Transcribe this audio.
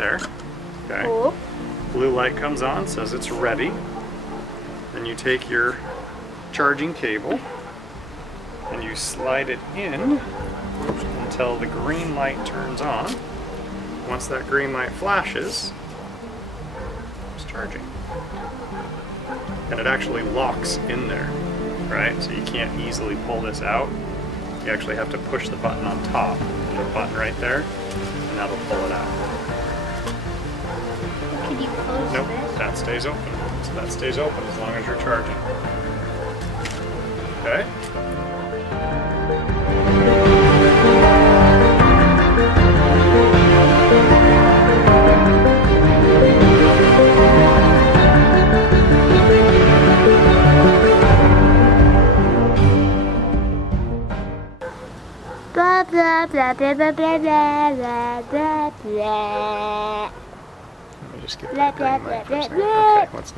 there. Okay. Cool. Blue light comes on, says it's ready. Then you take your charging cable and you slide it in until the green light turns on. Once that green light flashes, it's charging. And it actually locks in there, right? So you can't easily pull this out. You actually have to push the button on top. There's a button right there, and that'll pull it out. Can you close Nope, this? that stays open. So that stays open as long as you're charging. Okay? Blah blah blah blah blah blah blah blah blah. Let me just get Blah, that blah, green light for blah, a second. blah, Okay, let's